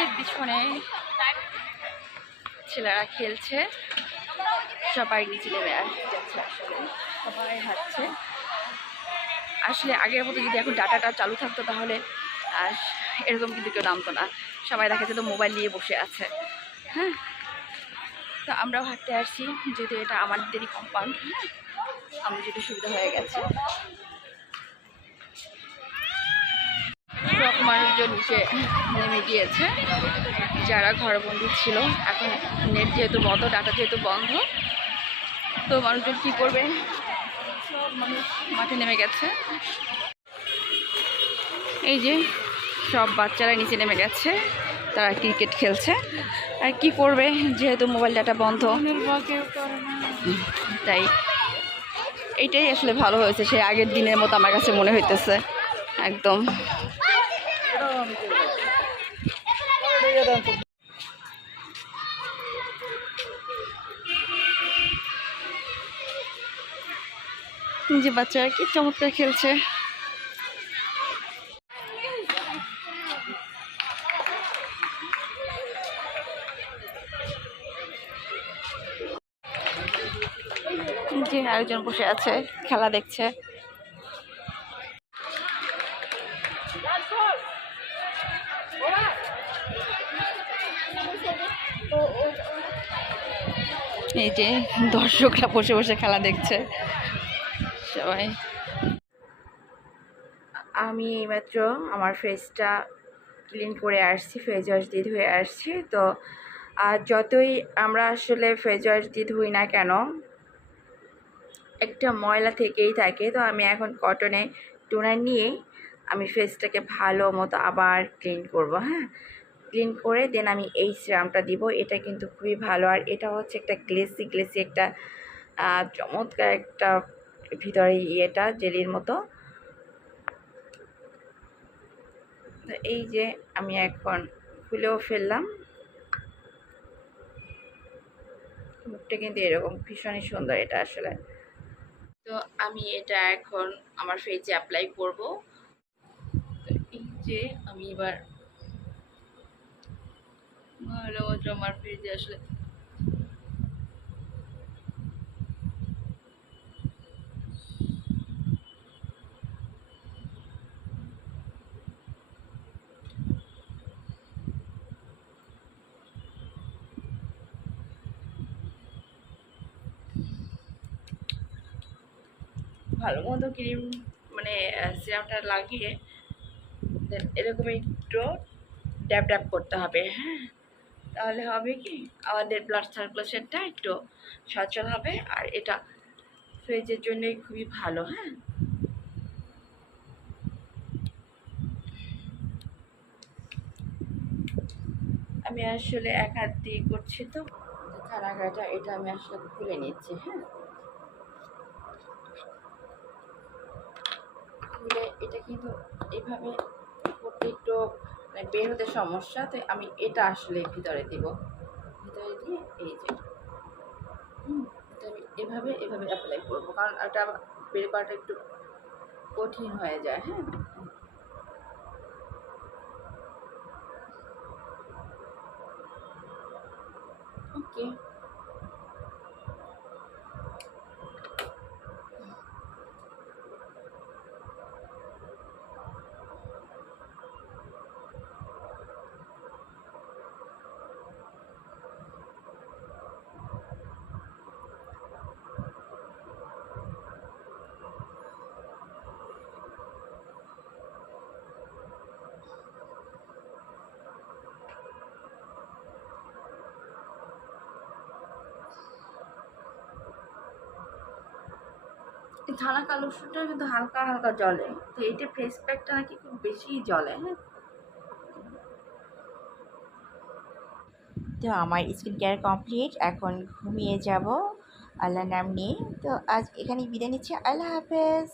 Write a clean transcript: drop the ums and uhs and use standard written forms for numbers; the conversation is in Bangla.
যে পিছনে ছেলেরা খেলছে, সবাই নিচে নেমে যাচ্ছে, আসলে সবাই হাঁটছে। আসলে আগের মতো যদি এখন ডাটাটা চালু থাকতো তাহলে এরকম কিন্তু কেউ নামতো না, সবাই দেখা যেত মোবাইল নিয়ে বসে আছে। হ্যাঁ, তো আমরাও হাঁটতে আসছি, যেহেতু এটা আমাদেরই কম্পাউন্ড, আমরা যেটা সুবিধা হয়ে গেছে। সব মানুষজন নিচে নেমে গিয়েছে, যারা ঘরবন্দি ছিল। এখন নেট যেহেতু বন্ধ, ডাটা যেহেতু বন্ধ, তো মানুষজন কী করবে, সব মানুষ মাঠে নেমে গেছে। এই যে সব বাচ্চারা নিচে নেমে গেছে, তারা ক্রিকেট খেলছে। আর কি করবে, যেহেতু মোবাইল ডাটা বন্ধ, তাই এইটাই আসলে ভালো হয়েছে। সেই আগের দিনের মতো আমার কাছে মনে হইতেছে একদম। যে বাচ্চারা কি চমৎকার খেলছে। যে আরেকজন বসে আছে, খেলা দেখছে। এই যে দর্শকরা বসে বসে খেলা দেখছে সবাই। আমি এইমাত্র আমার ফেসটা ক্লিন করে আসছি, ফেস ওয়াশ দিয়ে ধুয়ে আসছি। তো আর যতই আমরা আসলে ফেস ওয়াশ দিয়ে ধুই না কেন, একটা ময়লা থেকেই থাকে। তো আমি এখন কটনে টোনার নিয়ে আমি ফেসটাকে ভালো মতো আবার ক্লিন করব। হ্যাঁ, ক্লিন করে দেন আমি এই সিরামটা দিব। এটা কিন্তু খুবই ভালো, আর এটা হচ্ছে একটা গ্লেসি একটা চমৎকার একটা ভিতরে ইয়েটা জেলির মতো। তো এই যে আমি এখন খুলেও ফেললাম। মুখটা কিন্তু এরকম ভীষণই সুন্দর এটা আসলে। তো আমি এটা এখন আমার ফেসে অ্যাপ্লাই করব। তো এই যে আমি এবার ভালো মতো আমার ফেসে আসলে ভালো মতো ক্রিম মানে সিরামটা লাগিয়ে দেন এরকম একটু ড্যাব ড্যাব করতে হবে। হ্যাঁ, তাহলে হবে কি, আমাদের ব্লাড সার্কুলেশনটা একটু সচল হবে, আর এটা ফেজের জন্যই খুবই ভালো। হ্যাঁ, আমি আসলে এক হাত দিয়ে করছি, তো ছানাগাটা এটা আমি আসলে খুলে নিচ্ছি। হ্যাঁ, খুলে এটা কিন্তু এভাবে করতে একটু মানে বের হতে সমস্যা, তো আমি এটা আসলে ভিতরে দিব। ভিতরে দিয়ে এই যে এটা আমি এভাবে এভাবে অ্যাপ্লাই করবো, কারণ এটা বের করাটা একটু কঠিন হয়ে যায়। হ্যাঁ, ওকে। ছানা কালো ওষুধটা কিন্তু হালকা হালকা জলে, তো এইটা ফেস প্যাকটা নাকি খুব বেশি জলে। হ্যাঁ, তো আমার স্কিন কেয়ার কমপ্লিট, এখন ঘুমিয়ে যাব আল্লাহর নাম নিয়ে। তো আজ এখানেই বিদায় নিচ্ছি, আল্লাহ হাফেজ।